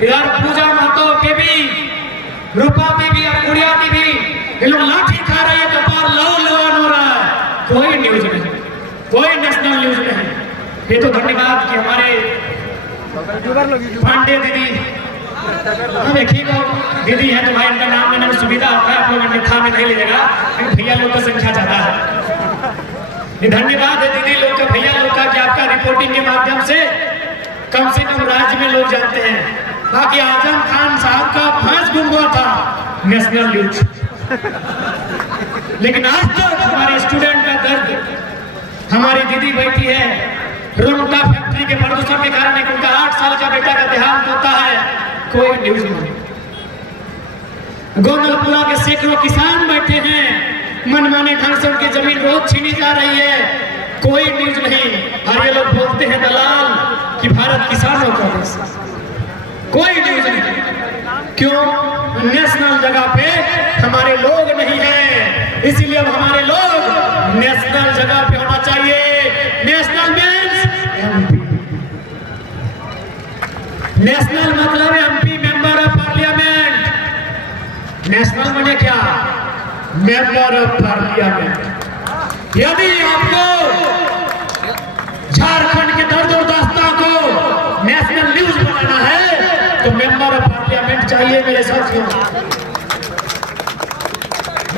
इधर पूजा महतो के भी, रूपा देवी और गुड़िया देवी ये लोग लाठी खा रहे हैं, कपार लौ लवान हो रहा है, कोई न्यूज नहीं, कोई नेशनल न्यूज नहीं। ये तो धन्यवाद कि हमारे पांडे दीदी, देखिए दीदी है तो भाई इनका नाम लेने में सुविधा होता है, आप लोग अन्यथा में नहीं लीजिएगा, भैया लोग का संख्या ज्यादा है। धन्यवाद है दीदी लोग का, भैया लोग का कि आपका रिपोर्टिंग के माध्यम से कम राज्य में लोग जानते हैं। बाकी आजम खान साहब का भैंस गुम हुआ था नेशनल न्यूज, लेकिन आज तक हमारे स्टूडेंट का दर्द, हमारी दीदी बैठी है रुमका फैक्ट्री के प्रदूषण के कारण उनका 8 साल का बेटा का देहांत होता है, कोई न्यूज नहीं। गोंदलपुरा के सैकड़ों किसान बैठे हैं, मनमाने ढंग से उनकी जमीन रोज छीनी जा रही है, कोई न्यूज नहीं। और ये लोग बोलते हैं दलाल कि भारत किसानों का देश, कोई न्यूज नहीं। क्यों? नेशनल जगह पे हमारे लोग नहीं हैं, इसीलिए अब हमारे लोग नेशनल जगह पे होना चाहिए। नेशनल मीन्स एमपी, नेशनल मतलब MP, member of parliament. National माने क्या? Member of parliament. यदि आपको झारखंड के दर्द और दास्ता को नेशनल न्यूज बनाना है तो मेंबर ऑफ पार्लियामेंट चाहिए मेरे साथियों,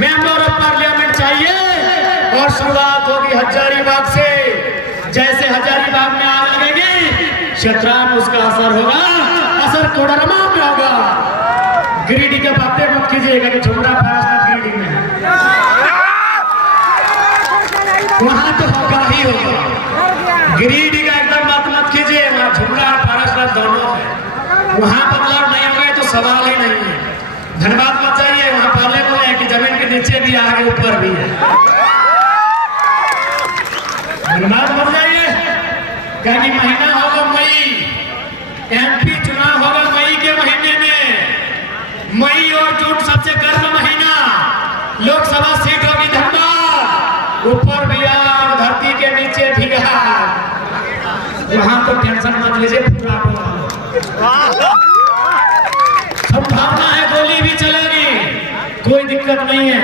मेंबर ऑफ पार्लियामेंट चाहिए। और शुरुआत होगी हजारीबाग से, जैसे हजारीबाग में आग लगेगी क्षेत्रा में उसका असर होगा, असर कोडरमा में होगा। गिरिडीह के बातें मत कीजिएगा कि झुमरा फैसला गिरिडीह में है, वहां तो होगा ही होगा। गिरिडीह का एकदम बात मत कीजिए, वहां झुमरा और पारसनाथ दोनों है, वहां बदलाव नहीं होगा तो सवाल ही नहीं है। धन्यवाद मत जाइए, वहां पहले बोले कि जमीन के नीचे भी आगे ऊपर भी है। धन्यवाद मत जाइए, कहीं महीना होगा मई, एमपी चुनाव होगा मई के महीने में। मई और जून सबसे गर्म महीना, लोकसभा सीट होगी धनबाद, ऊपर भी आग, धरती के नीचे भी आग। वहां तो टेंशन मत लीजिए, पूरा संभावना है गोली भी चलेगी, कोई दिक्कत नहीं है।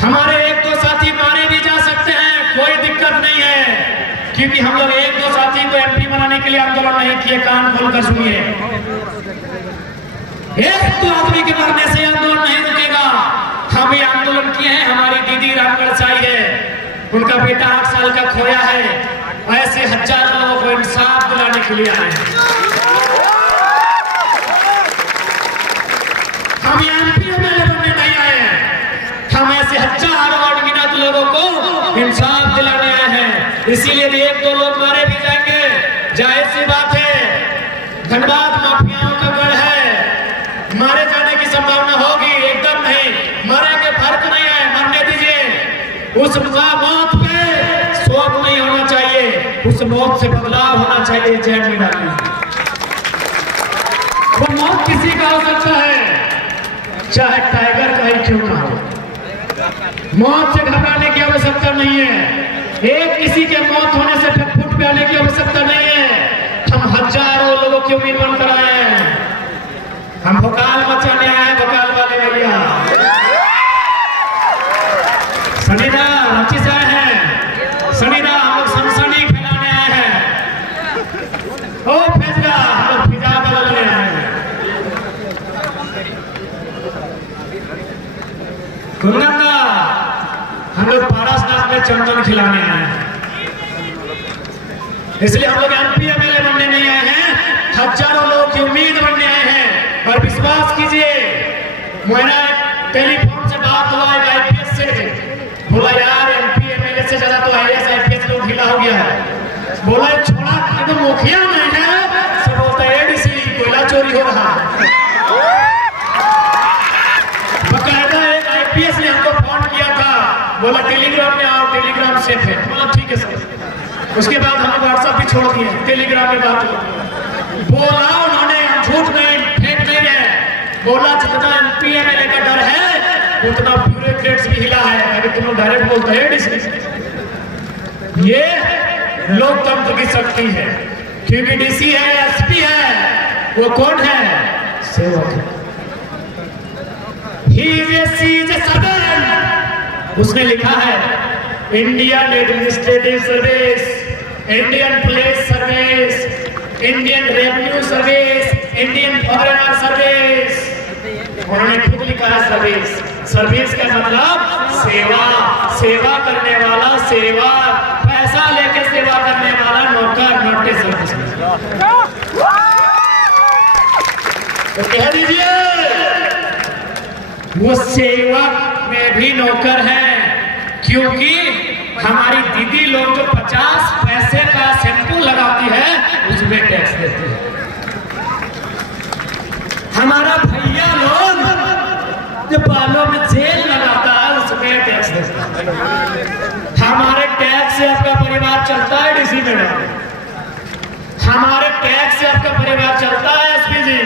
हमारे 1-2 साथी मारे भी जा सकते हैं, कोई दिक्कत नहीं है, क्योंकि हम लोग 1-2 साथी को एमपी बनाने के लिए आंदोलन नहीं किए। कान खोलकर सुनिए, एक तो आदमी के मरने से आंदोलन नहीं रुकेगा। हम भी आंदोलन किए हैं, हमारी दीदी रामगढ़ साई है, उनका बेटा 8 साल का खोया है, ऐसे हजारों लोगों को इंसाफ दिलाने के लिए आए हैं। हम एमपी एमएलए बनने नहीं आए हैं, हम ऐसे हजारों अनगिनत लोगों को इंसाफ दिलाने आए हैं। इसीलिए 1-2 लोग मारे भी जाएंगे, जाहिर सी बात है। धनबाद माफियाओं का गढ़ है, मारे जाने की संभावना होगी, एकदम नहीं मरेंगे, फर्क नहीं है, मरने दीजिए। उस मौत पे शोक नहीं होना चाहिए, उस मौत से बदलाव होना चाहिए। जेल में डालिए, वो मौत किसी का हो सकता है, चाहे टाइगर का ही क्यों ना हो। मौत से घबराने की आवश्यकता नहीं है, एक किसी के मौत होने से फुट पे आने की आवश्यकता नहीं है। हम हजारों लोगों की उम्मीद बनकर आए हैं, हम भोकाल मचाने आए हैं, भोकाल वाले भैया। सनीदा रांची से आए हैं, सनीदा हम लोग सनसनी फैलाने आए हैं। ओ फिजा, हम लोग फिजा बदलने आए हैं। कुंदनदा, हम लोग पारसनाथ में चंदन खिलाने आए हैं। इसलिए हम लोग एमपी एमएलए बनने नहीं आए हैं, हजारों लोगों की उम्मीद बनने आए हैं। और विश्वास कीजिए, मेरा टेलीफोन से बात हुआ है आईपीएस से, बोला यार एमपी एमएलए से ज्यादा तो आईएएस आईपीएस लोग ढीला हो गया है। बोला छोड़ा तो मुखिया नहीं है, सब बोलता है एडीसी कोयला चोरी हो रहा है। बकायदा एक आईपीएस ने हमको फोन किया था, बोला टेलीग्राम में आओ, टेलीग्राम सेफ है। बोला ठीक है सर। उसके बाद हमने व्हाट्सएप भी छोड़ दिए, टेलीग्राम में बात बोला उन्होंने, झूठ नहीं, फेक नहीं है। बोला जितना एमपी एमएलए का डर है उतना ब्यूरोक्रेट्स भी हिला है, अगर तुम लोग डायरेक्ट बोलते हैं ये लोकतंत्र की शक्ति है, क्योंकि डीसी है, एसपी है, वो कौन है? सेवक है। He is a servant। उसने लिखा है Indian administrative service, Indian police service, Indian revenue service, Indian foreigner service. उन्होंने खुद लिखा है सर्विस। सर्विस का मतलब सेवा, सेवा करने वाला सेवा, पैसा लेके सेवा करने वाला नौकर, नॉट ए सर्विस। तो कह दीजिए वो सेवक में भी नौकर है, क्योंकि हमारी दीदी लोग जो 50 पैसे का शैम्पू लगाती है उसमें टैक्स देती है। हमारा भैया लोग जो बालों में जेल लगाता है उसमें टैक्स देता है। हमारे टैक्स से आपका परिवार चलता है डीसी मैडम, हमारे टैक्स से आपका परिवार चलता है एसपी जी,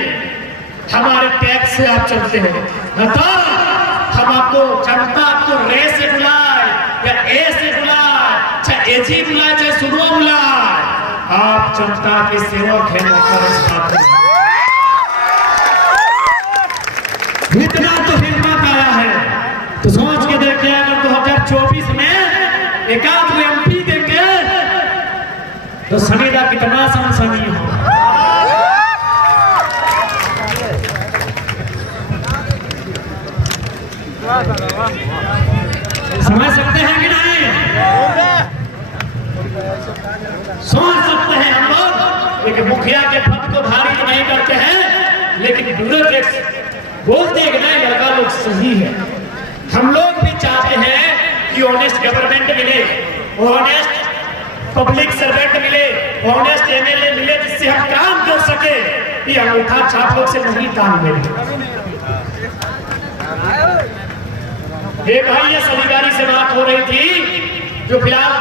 हमारे टैक्स से आप चलते हो। हम आपको जनता आपको रे से बुलाए या ए से बुलाए, चाहे एजी बुलाए चाहे सुनो बुलाए, आप जनता के सेवक हैं। इतना तो हिम्मत आया है तो सोच के देखिए, अगर 2024 में एकाध एमपी देंगे तो सनीदा कितना सनसनी हो। समझ सकते हैं कि नहीं? समझ सकते हैं हम लोग। लेकिन मुखिया के पद को धारित तो नहीं करते हैं, लेकिन ब्यूरोक्रेट्स बोलते हैं कि नहीं लड़का लोग सही है। हम लोग भी चाहते हैं कि ऑनेस्ट गवर्नमेंट मिले, ऑनेस्ट पब्लिक सर्वेंट मिले, ऑनेस्ट एमएलए मिले, जिससे हम काम कर सके। ये अंगूठा छाप लोग से नहीं काम मिले। एक भाई ये अधिकारी से बात हो रही थी जो फिलहाल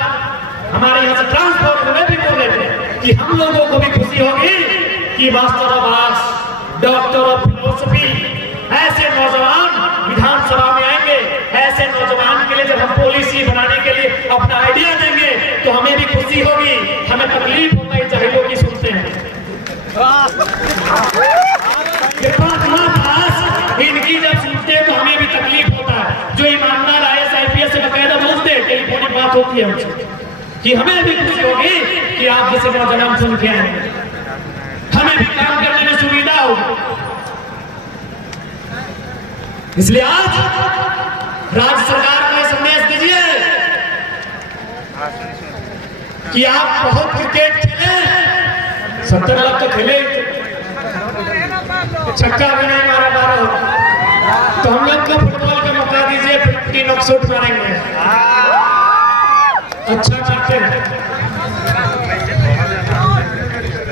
हमारे यहाँ से ट्रांसपोर्ट में भी बोल रहे थे कि हम लोगों को भी खुशी होगी कि master of arts, doctor of philosophy ऐसे नौजवान विधानसभा में आएंगे। ऐसे नौजवान के लिए जब हम पॉलिसी बनाने के लिए अपना आइडिया देंगे तो हमें भी खुशी होगी, हमें तकलीफ होता है चाहे लोग ही सुनते हैं। इनकी जब सुनते हैं तो हमें भी तकलीफ होता है। जो ईमानदार IAS IPS से बकायदा बोलते हैं, टेलीफोनिक बात होती है हमसे कि हमें भी खुशी होगी कि आप जैसे नौजवान सुन के आएंगे, हमें भी काम करने में सुविधा होगी। इसलिए आज राज्य सरकार को संदेश दीजिए कि आप बहुत क्रिकेट खेले, 70 लाख तो खेले, छक्का भी नहीं मारा 12, तो हम लोग को फुटबॉल का मौका दीजिए, 50 नॉकआउट मारेंगे। अच्छा करते हैं।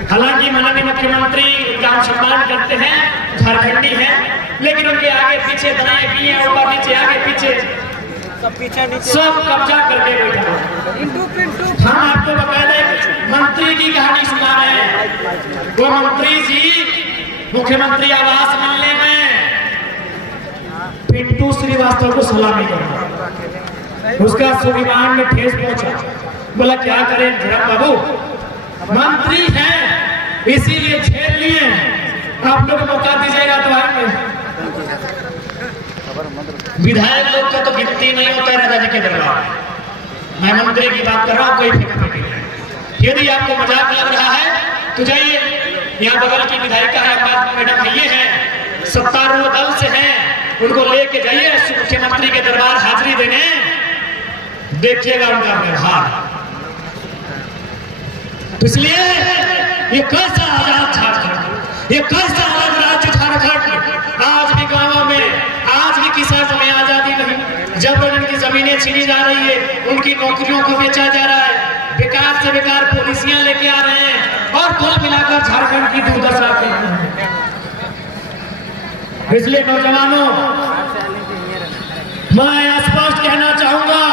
हालांकि माननीय मुख्यमंत्री उनका हम सम्मान करते हैं, झारखंडी हैं, लेकिन उनके आगे पीछे दाएं बाएं ऊपर नीचे आगे पीछे सब कब्जा करके बैठा। हम आपको बकायदा मंत्री की कहानी सुना रहे हैं। वो मंत्री जी मुख्यमंत्री आवास मिलने में पिंटू श्रीवास्तव को सलामी करा, उसका स्वाभिमान में ठेस पहुंचा। बोला क्या करें बाबू, मंत्री हैं इसीलिए झेल लिए, आप लोग मौका दीजिएगा तो आएंगे। विधायक लोग का तो गिनती नहीं होता है राजा जी के दरबार। मैं मंत्री की बात कर रहा हूँ, कोई फिक्र नहीं। यदि आपको मजाक लग रहा है तो जाइए, यहाँ बगल की विधायिका है मैडम, ये है सत्तारूढ़ दल से हैं, उनको लेके जाइए मुख्यमंत्री के दरबार हाजिरी देने, देखिएगा उनका व्यवहार। तो इसलिए ये कैसा आजाद झारखंड, ये कैसा अलग राज्य झारखंड। आज भी गांवों में, आज भी किसानों में आजादी नहीं, जब उनकी जमीनें छीनी जा रही है, उनकी नौकरियों को बेचा जा रहा है, बेकार से बेकार पॉलिसियां लेके आ रहे हैं, और कुल मिलाकर झारखंड की दुर्दशा की। इसलिए नौजवानों, मैं स्पष्ट कहना चाहूंगा,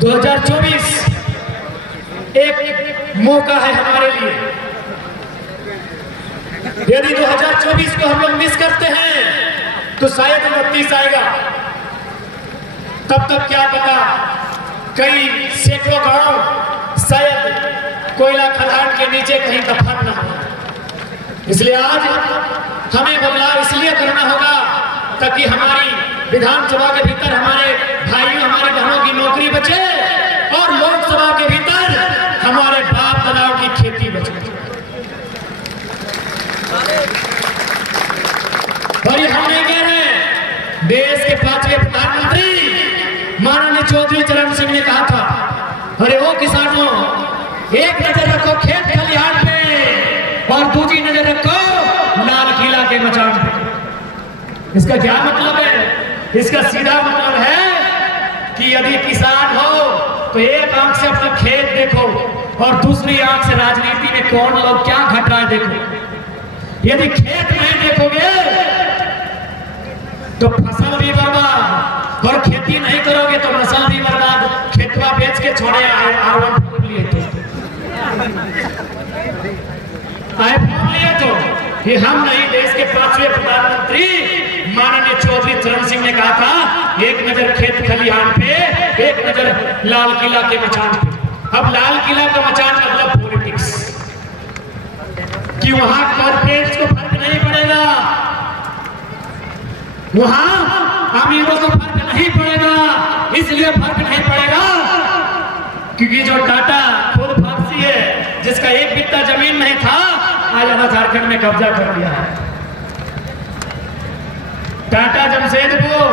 2024 एक मौका है हमारे लिए। यदि 2024 को हम लोग मिस करते हैं तो शायद 29 आएगा, तब तक क्या पता कई सैकड़ों गांव शायद कोयला खदान के नीचे कहीं दफन न हो। इसलिए आज हमें बदलाव इसलिए करना होगा ताकि हमारी विधानसभा के भीतर हमारे भाइयों हमारे बहनों की नौकरी बचे और लोकसभा के भीतर हमारे बाप दादाओं की खेती बचे। और ये हम नहीं कह रहे, देश के 5वें प्रधानमंत्री माननीय चौधरी चरण सिंह ने कहा था, अरे वो किसानों, एक नजर रखो खेत खलिहान पे और दूसरी नजर रखो लाल किला के मचान पे। इसका क्या मतलब है? इसका सीधा मतलब है कि यदि किसान हो तो एक आंख से अपना खेत देखो और दूसरी आंख से राजनीति में कौन लोग क्या घट रहा है देखो। यदि खेत नहीं देखोगे तो फसल भी बर्बाद और खेती नहीं करोगे तो नस्ल भी बर्बाद। खेतवा बेच के छोड़े आईफोन लिए तो ये हम नहीं, देश के 5वें प्रधानमंत्री माननीय चौधरी चरण सिंह ने कहा था, एक नजर खेत खलिहान पे, एक नजर लाल किला के मचान पे। अब लाल किला का मचान मतलब पॉलिटिक्स, कि वहां कॉर्पोरेट्स को फर्क नहीं पड़ेगा, वहां अमीरों को फर्क नहीं पड़ेगा। इसलिए फर्क नहीं पड़ेगा क्योंकि जो टाटा खुद फारसी है, जिसका एक बित्ता जमीन नहीं था, आज हमारा झारखंड में कब्जा कर लिया है। टाटा जमशेदपुर,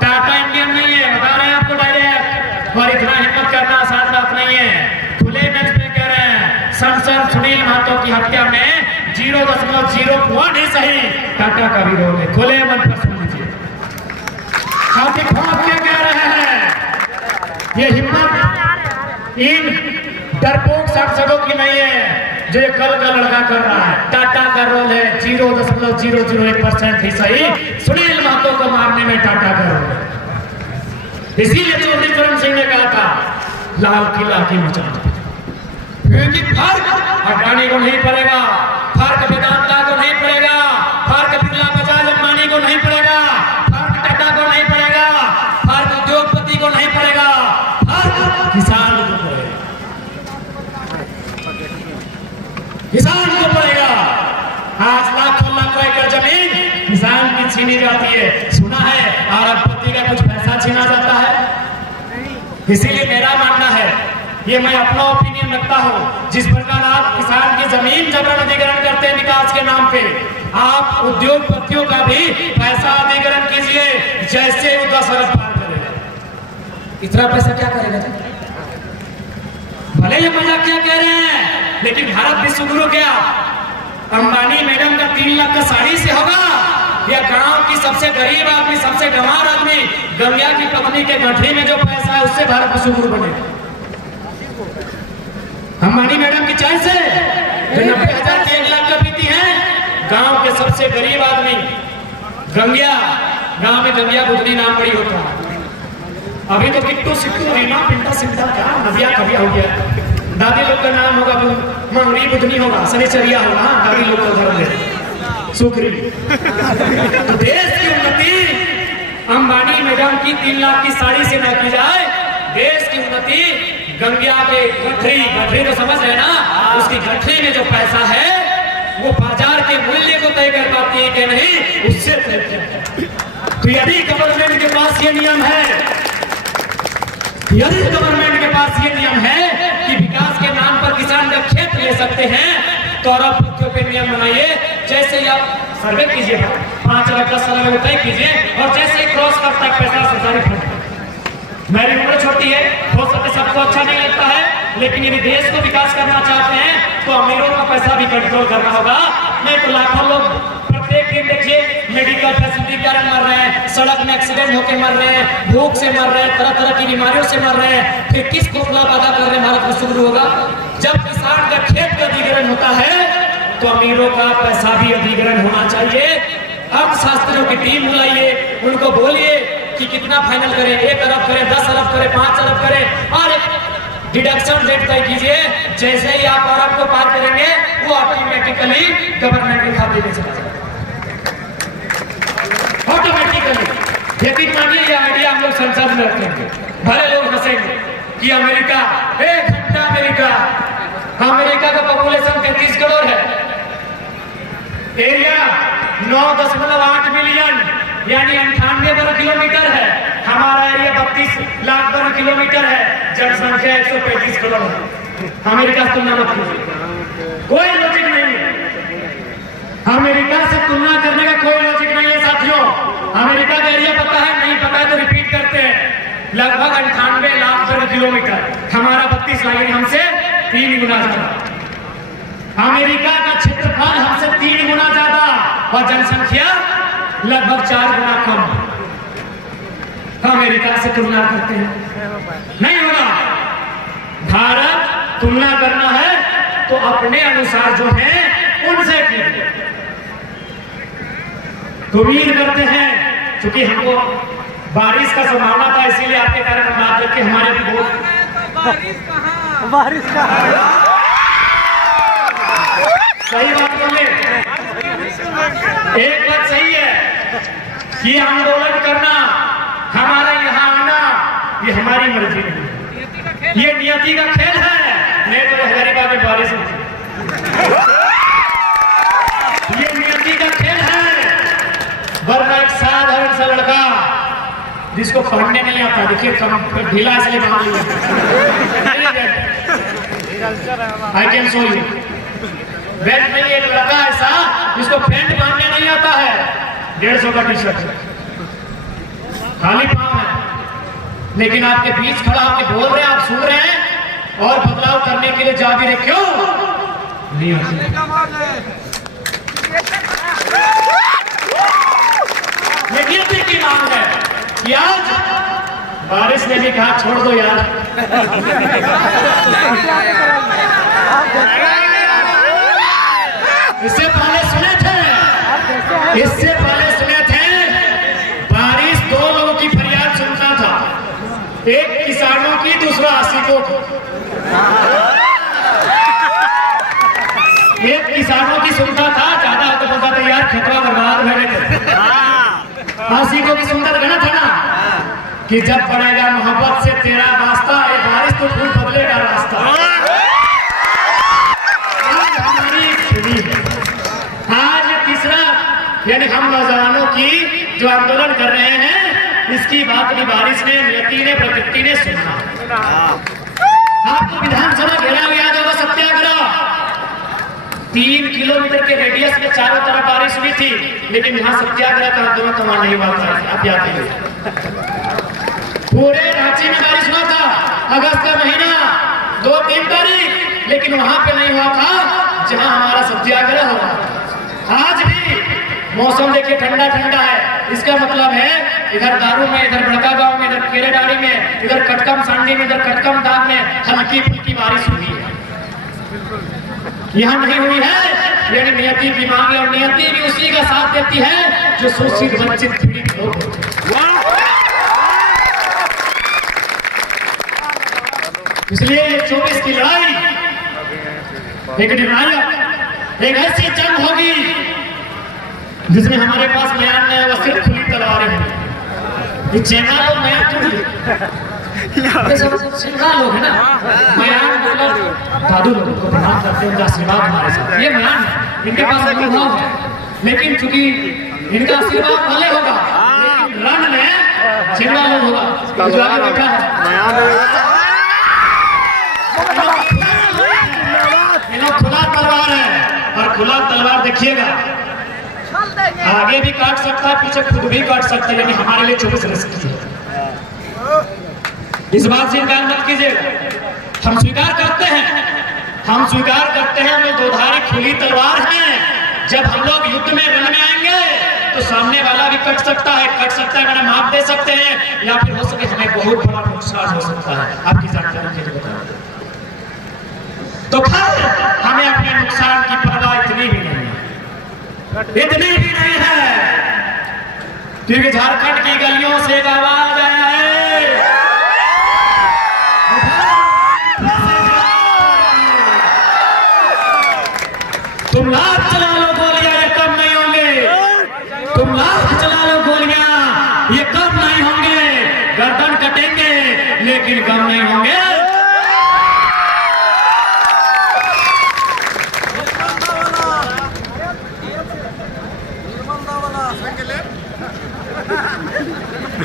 टाटा इंडियन नहीं है, बता रहे हैं आपको डायरेक्ट। और इतना हिम्मत करना आसान बात नहीं है। खुले मंच पे कह रहे हैं, सांसद सुनील महतो की हत्या में 0.01 ही सही टाटा का भी रोल है। खुले मंच पर सुन लीजिए, काफी ठोक के कह रहे हैं। ये हिम्मत इन डरपोक सांसदों की नहीं है जो कल का लड़का कर रहा है। टाटा का रोल है 0.001% ही सही सुनील महतो को मारने में टाटा का रोल है। इसीलिए चौधरी चरण सिंह ने कहा था लाल किला की मचान, क्योंकि फर्क अडानी को नहीं पड़ेगा, फर्क वेदांता को नहीं पड़ेगा, फर्क बिरला बजाज अंबानी को नहीं पड़ेगा, फर्क टाटा को नहीं पड़ेगा, फर्क उद्योगपति को नहीं पड़ेगा, फर्क किसान को पड़ेगा। किसान को पड़ेगा। आज लाखों लाखों एकड़ जमीन किसान की छीनी जाती है। सुना है अरबपति का कुछ पैसा छीना जाता है। इसीलिए मेरा मानना है, ये मैं अपना ओपिनियन रखता हूँ, जिस प्रकार आप किसान की जमीन जबरन अधिग्रहण करते हैं विकास के नाम पे, आप उद्योगपतियों का भी पैसा अधिग्रहण कीजिए, जैसे वो 10 अरब पार करेगा। इतना पैसा क्या करेगा? भले ये मजाक क्या कह रहे हैं, लेकिन भारत विश्वगुरु क्या अंबानी मैडम का 3 लाख का साड़ी से होगा, या गांव की सबसे गरीब आदमी, सबसे गंवार आदमी, गंगा की पत्नी के गठरी में जो पैसा है उससे भारत विश्वगुरु बनेगा? अंबानी मैडम की चाय से 90,000 की 1 लाख का पीती है। गांव के सबसे गरीब आदमी गंगिया, गांव में गंगिया बुधनी नाम बड़ी होता है। अभी तो किट्टू सिट्टू रीना पिंटा सिंटा क्या नदिया कबिया हो गया। दादी लोग का नाम होगा मंगरी बुधनी होगा, शनिचरिया होगा, दादी लोग का घर में सुखरी। तो देश की उन्नति अंबानी मैडम की 3 लाख की साड़ी से न की जाए, देश की उन्नति गंगिया के गठरी तो समझ रहे ना, उसकी गठरी में जो पैसा है वो बाजार के मूल्य को तय कर पाती है कि नहीं, उससे तय। तो यदि गवर्नमेंट के पास ये नियम है, यदि गवर्नमेंट के पास ये नियम है कि विकास के नाम पर किसान का खेत ले सकते हैं, तो अरबपतियों पे नियम बनाइए। जैसे ही आप सर्वे कीजिए, 5 लाख 10 साल में तय कीजिए, और जैसे ही क्रॉस करता है पैसा सरकारी फंड। मेरी उम्र छोटी है, हो सकता सबको अच्छा नहीं लगता है, लेकिन यदि देश को विकास करना चाहते हैं तो अमीरों का पैसा भी कंट्रोल करना होगा। नहीं तो लाखों लोग प्रत्येक दिन देखिए मेडिकल फैसिलिटी के कारण मर रहे हैं, सड़क में एक्सीडेंट होकर मर रहे हैं, भूख से मर रहे हैं, तरह तरह की बीमारियों से मर रहे हैं। फिर किस खोखला वादा कर रहे हैं भारत विश्वगुरु होगा? जब किसान का खेत का अधिग्रहण होता है तो अमीरों का पैसा भी अधिग्रहण होना चाहिए। अर्थशास्त्रियों की टीम बुलाइए, उनको बोलिए कि कितना फाइनल करें, 1 अरब करें, 10 अरब करें, 5 अरब करें, और एक डिडक्शन रेट तय कीजिए। जैसे ही आप अरब को पार करेंगे वो ऑटोमेटिकली गवर्नमेंट के खाते में चला जाएगा, ऑटोमेटिकली। यकीन मानिए ये आइडिया हम लोग संसद में रखेंगे, भले लोग हंसेंगे कि अमेरिका, 1 घंटा अमेरिका का पॉपुलेशन 33 करोड़ है, एरिया 9.8 मिलियन यानी 98 वर्ग किलोमीटर है। हमारा एरिया 32 लाख वर्ग किलोमीटर है। जनसंख्या 135 करोड़ है। अमेरिका से तुलना मत कीजिए, कोई लॉजिक नहीं है। अमेरिका से तुलना करने का कोई लॉजिक नहीं है साथियों। अमेरिका का एरिया पता है, नहीं पता है तो रिपीट करते हैं। लगभग 98 लाख वर्ग किलोमीटर, हमारा 32 लाख, यानी हमसे 3 गुना ज्यादा। अमेरिका का क्षेत्रफल हमसे 3 गुना ज्यादा और जनसंख्या लगभग 4 गुना कम। अमेरिका से तुलना करते हैं, नहीं होगा। भारत तुलना करना है तो अपने अनुसार जो है उनसे कीजिए। तो उम्मीद करते हैं, क्योंकि हमको बारिश का संभावना था, इसीलिए आपके कार्यक्रम याद रखे। हमारे भी बहुत बारिश कहाँ सही बात बोले। एक बात सही है कि आंदोलन करना, हमारा यहाँ आना, ये हमारी मर्जी नहीं, ये नियति का खेल है। नहीं तो हजारीबाग में बारिश ये नियति का खेल है। वरना एक साधारण सा लड़का जिसको पढ़ने नहीं आता, देखिए कम ढीला इसलिए बना लिया। I can show you belt नहीं, एक लड़का ऐसा जिसको पैंट बांधने नहीं आता है, 150 का टी शर्ट खाली पाँव है, लेकिन आपके बीच खड़ा आपके बोल रहे हैं, आप सुन रहे हैं और बदलाव करने के लिए जा भी रहे। क्यों नहीं लेकिन की मांग है कि आज बारिश ने भी कहा छोड़ दो यार। इससे पहले सुने थे बारिश 2 लोगों की फरियाद सुनता था, एक किसानों की, दूसरा आशिकों की। एक किसानों की सुनता था, ज्यादा तो पता था यार खतरा बर्बाद हो गए। आशिकों की सुनता था ना कि जब पड़ेगा मोहब्बत से तेरा वास्ता, ये बारिश तो खूब बदलेगा रास्ता। आज तीसरा यानी हम नौजवानों की जो आंदोलन कर रहे हैं, इसकी बात भी बारिश ने, नियति ने, प्रकृति ने सुना। आपको विधानसभा घेराव याद होगा, सत्याग्रह 3 किलोमीटर के रेडियस में चारों तरफ बारिश हुई थी, लेकिन यहाँ सत्याग्रह का आंदोलन तो वहां नहीं हुआ था। आप याद है पूरे रांची में बारिश हुआ था, अगस्त का महीना 2-3 तारीख, लेकिन वहां पे नहीं हुआ था जहां हमारा सत्याग्रह हुआ। आज भी मौसम देखिए ठंडा ठंडा है, इसका मतलब है इधर दारू में, इधर बड़का गांव में, इधर केरेडाड़ी में, इधर कटकम सांडी में, इधर कटकम दाग में हल्की फुल्की बारिश हुई है। यहाँ नहीं हुई है, यानी नियति की मांग है, और नियति भी उसी का साथ देती है जो शोषित वंचित पीड़ित लोग। इसलिए ये 24 की लड़ाई एक निर्णायक, एक ऐसी जंग होगी जिसमें हमारे पास म्यान में वो सिर्फ खुली तलवारें हैं। ये चेना लोग म्यान सिंघा लोग है ना, म्यान मतलब दादू लोगों को प्रणाम करते हैं, उनका आशीर्वाद हमारे साथ। ये म्यान है, इनके पास अनुभव है, लेकिन चूंकि इनका आशीर्वाद भले होगा, लेकिन रण में चेना लोग होगा जो आगे बैठा है। खुला तलवार है, और खुला तलवार देखिएगा आगे भी काट सकता है, पीछे खुद भी काट सकता है, यानी हमारे लिए 24 रिस्की है। इस बात से इनकार मत कीजिएगा। हम स्वीकार करते हैं हमें 2 धारी खुली तलवार है। जब हम लोग युद्ध में रण में आएंगे तो सामने वाला भी कट सकता है, मैंने माफ दे सकते हैं, या फिर हो सके हमें बहुत बड़ा नुकसान हो सकता है। आपकी जानकारी के लिए बता दें तो फिर हमें अपने नुकसान की परवाह इतनी भी नहीं है, क्योंकि झारखंड की गलियों से एक आवाज आया है, तुम लाख चला लो गोलियां ये कम नहीं होंगे, तुम लाख चला लो गोलियां ये कम नहीं होंगे, गर्दन कटेंगे लेकिन कम नहीं होंगे।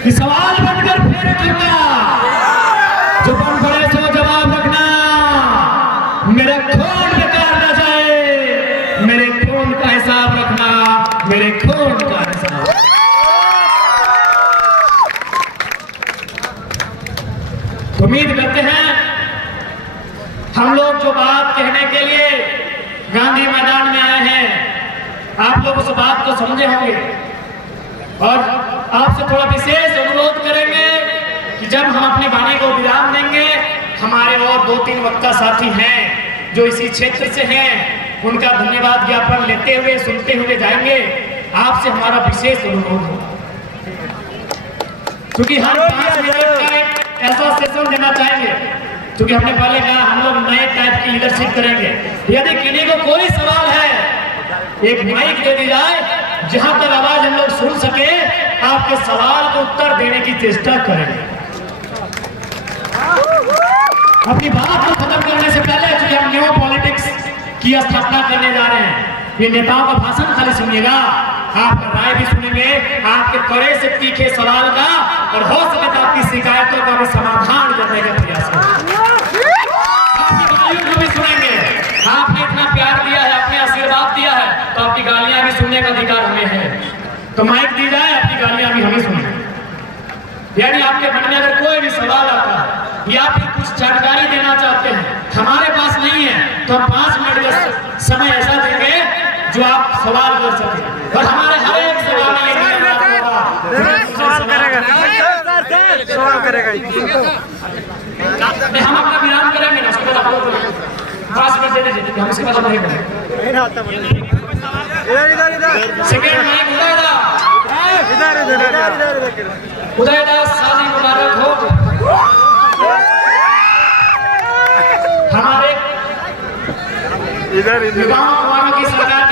कि सवाल बनकर फिर उठूंगा। जो बन पड़े सो जवाब रखना, मेरे खून बेकार न जाए, मेरे खून का हिसाब रखना, मेरे खून का हिसाब। उम्मीद करते हैं हम लोग जो बात कहने के लिए गांधी मैदान में आए हैं, आप लोग उस बात को समझे होंगे और आपसे थोड़ा विशेष अनुरोध करेंगे कि जब हम अपनी वाणी को विराम देंगे, हमारे और 2-3 वक्ता साथी हैं जो इसी क्षेत्र से हैं, उनका धन्यवाद ज्ञापन लेते हुए सुनते हुए जाएंगे। आपसे हमारा विशेष अनुरोध है, क्योंकि हम 5 मिनट का एक ऐसा सेशन देना चाहेंगे, क्योंकि हमने पहले कहा हम लोग नए टाइप की लीडरशिप करेंगे। यदि किसी को कोई सवाल है, एक माइक दे दी जाए, जहां तक आवाज हम लोग सुन सके, आपके सवाल को उत्तर देने की चेष्टा करेंगे। अपनी बात को खत्म करने से पहले, क्योंकि हम न्यू पॉलिटिक्स की स्थापना करने जा रहे हैं, ये नेताओं का भाषण खाली सुनिएगा, आपका राय भी सुनेंगे, आपके कड़े से तीखे सवाल का और हो सके तो आपकी शिकायतों का भी समाधान करने का प्रयास करेंगे। आपकी गालियों को भी सुनेंगे। आपने इतना प्यार दिया है, अपने आशीर्वाद दिया है, तो आपकी गालियां भी सुनने का अधिकार हमें है। तो माइक दी जाए, आपकी गालियां भी हमें सुने। यानी आपके मन में अगर कोई भी सवाल आता है या फिर कुछ जानकारी देना चाहते हैं, हमारे पास नहीं है, तो हम 5 मिनट का समय ऐसा देंगे जो आप सवाल कर सके और हमारे हर एक सवाल में सवाल करेगा। हम अपना विराम करेंगे ना, उसके बाद आप लोग 5 मिनट दे दीजिए, हम इसके बाद नहीं करेंगे। सेकेंड माइक उदयदास शादी मुबारक हो। हमारे इधर युवाओं की सरकार